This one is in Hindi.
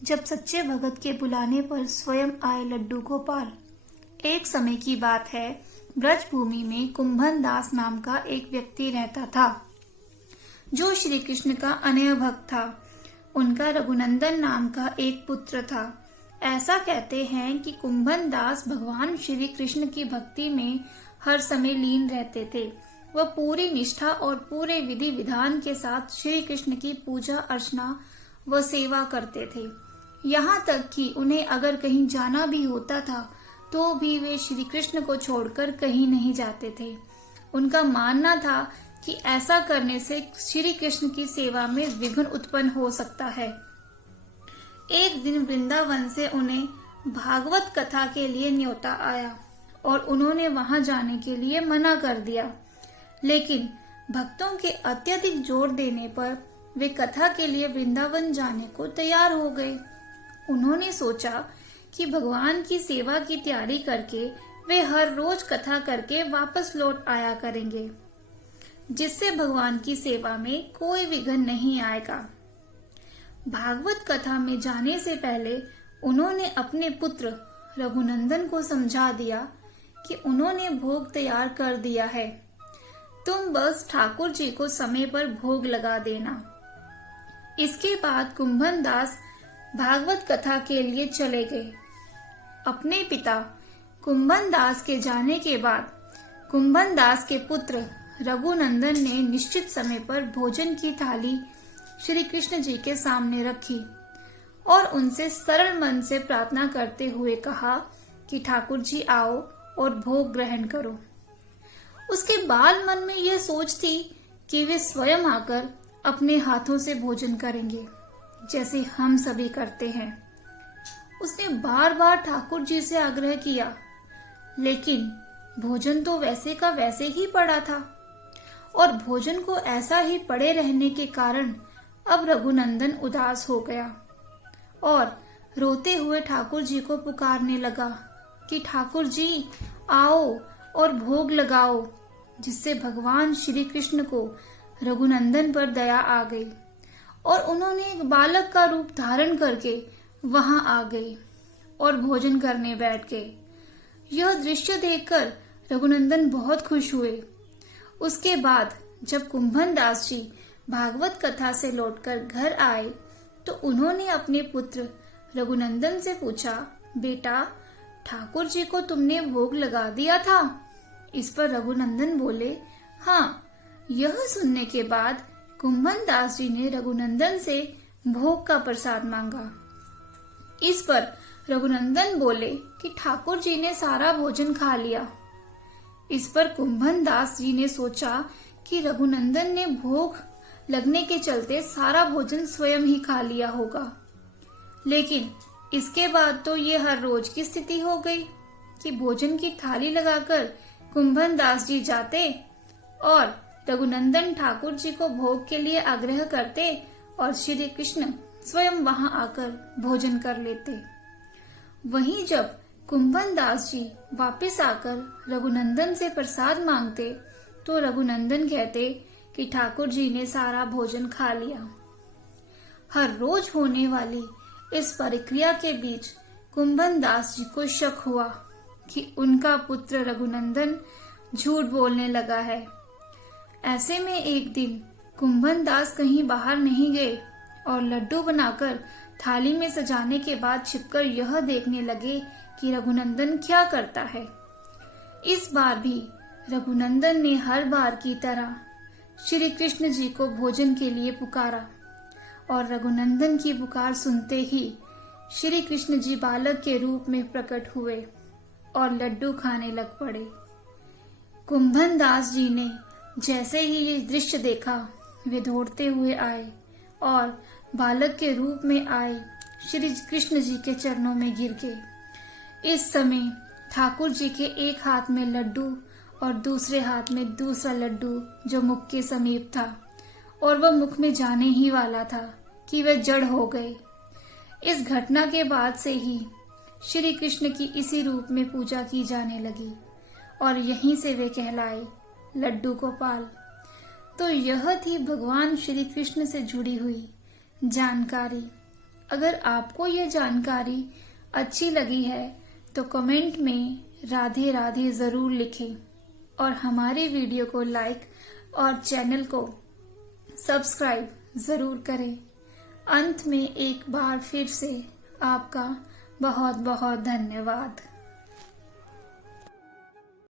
जब सच्चे भगत के बुलाने पर स्वयं आए लड्डू गोपाल। एक समय की बात है, ब्रज भूमि में कुंभन दास नाम का एक व्यक्ति रहता था, जो श्री कृष्ण का अनन्य भक्त था। उनका रघुनंदन नाम का एक पुत्र था। ऐसा कहते हैं कि कुंभन दास भगवान श्री कृष्ण की भक्ति में हर समय लीन रहते थे। वह पूरी निष्ठा और पूरे विधि विधान के साथ श्री कृष्ण की पूजा अर्चना व सेवा करते थे। यहाँ तक कि उन्हें अगर कहीं जाना भी होता था तो भी वे श्री कृष्ण को छोड़कर कहीं नहीं जाते थे। उनका मानना था कि ऐसा करने से श्री कृष्ण की सेवा में विघ्न उत्पन्न हो सकता है। एक दिन वृंदावन से उन्हें भागवत कथा के लिए न्योता आया और उन्होंने वहां जाने के लिए मना कर दिया, लेकिन भक्तों के अत्यधिक जोर देने पर वे कथा के लिए वृंदावन जाने को तैयार हो गए। उन्होंने सोचा कि भगवान की सेवा की तैयारी करके वे हर रोज कथा करके वापस लौट आया करेंगे, जिससे भगवान की सेवा में कोई विघ्न नहीं आएगा। भागवत कथा में जाने से पहले उन्होंने अपने पुत्र रघुनंदन को समझा दिया कि उन्होंने भोग तैयार कर दिया है, तुम बस ठाकुर जी को समय पर भोग लगा देना। इसके बाद कुंभन दास भागवत कथा के लिए चले गए। अपने पिता कुंभन दास के जाने के बाद कुंभन दास के पुत्र रघुनंदन ने निश्चित समय पर भोजन की थाली श्री कृष्ण जी के सामने रखी और उनसे सरल मन से प्रार्थना करते हुए कहा कि ठाकुर जी आओ और भोग ग्रहण करो। उसके बाल मन में यह सोच थी कि वे स्वयं आकर अपने हाथों से भोजन करेंगे, जैसे हम सभी करते हैं। उसने बार बार ठाकुर जी से आग्रह किया, लेकिन भोजन तो वैसे का वैसे ही पड़ा था और भोजन को ऐसा ही पड़े रहने के कारण अब रघुनंदन उदास हो गया और रोते हुए ठाकुर जी को पुकारने लगा कि ठाकुर जी आओ और भोग लगाओ, जिससे भगवान श्री कृष्ण को रघुनंदन पर दया आ गई और उन्होंने एक बालक का रूप धारण करके वहां आ गए और भोजन करने बैठ गए। यह दृश्य देखकर रघुनंदन बहुत खुश हुए। उसके बाद जब कुंभन दास जी भागवत कथा से लौटकर घर आए तो उन्होंने अपने पुत्र रघुनंदन से पूछा, बेटा ठाकुर जी को तुमने भोग लगा दिया था? इस पर रघुनंदन बोले, हाँ। यह सुनने के बाद कुंभन दास जी ने रघुनंदन से भोग का प्रसाद मांगा। इस पर रघुनंदन बोले कि ठाकुर जी ने सारा भोजन खा लिया। इस पर कुंभन दास जी ने सोचा कि रघुनंदन ने भोग लगने के चलते सारा भोजन स्वयं ही खा लिया होगा, लेकिन इसके बाद तो ये हर रोज की स्थिति हो गई कि भोजन की थाली लगाकर कुंभन दास जी जाते और रघुनंदन ठाकुर जी को भोग के लिए आग्रह करते और श्री कृष्ण स्वयं वहां आकर भोजन कर लेते। वहीं जब कुंभन दास जी वापस आकर रघुनंदन से प्रसाद मांगते तो रघुनंदन कहते कि ठाकुर जी ने सारा भोजन खा लिया। हर रोज होने वाली इस प्रक्रिया के बीच कुंभन दास जी को शक हुआ कि उनका पुत्र रघुनंदन झूठ बोलने लगा है। ऐसे में एक दिन कुंभन दास कहीं बाहर नहीं गए और लड्डू बनाकर थाली में सजाने के बाद छिपकर यह देखने लगे कि रघुनंदन क्या करता है। इस बार भी रघुनंदन ने हर बार की तरह श्री कृष्ण जी को भोजन के लिए पुकारा और रघुनंदन की पुकार सुनते ही श्री कृष्ण जी बालक के रूप में प्रकट हुए और लड्डू खाने लग पड़े। कुंभन दास जी ने जैसे ही ये दृश्य देखा, वे दौड़ते हुए आए और बालक के रूप में आए श्री कृष्ण जी के चरणों में गिर गए। इस समय ठाकुर जी के एक हाथ में लड्डू और दूसरे हाथ में दूसरा लड्डू जो मुख के समीप था और वह मुख में जाने ही वाला था कि वे जड़ हो गए। इस घटना के बाद से ही श्री कृष्ण की इसी रूप में पूजा की जाने लगी और यहीं से वे कहलाए लड्डू गोपाल। तो यह थी भगवान श्री कृष्ण से जुड़ी हुई जानकारी। अगर आपको ये जानकारी अच्छी लगी है तो कमेंट में राधे राधे जरूर लिखें और हमारी वीडियो को लाइक और चैनल को सब्सक्राइब जरूर करें। अंत में एक बार फिर से आपका बहुत बहुत धन्यवाद।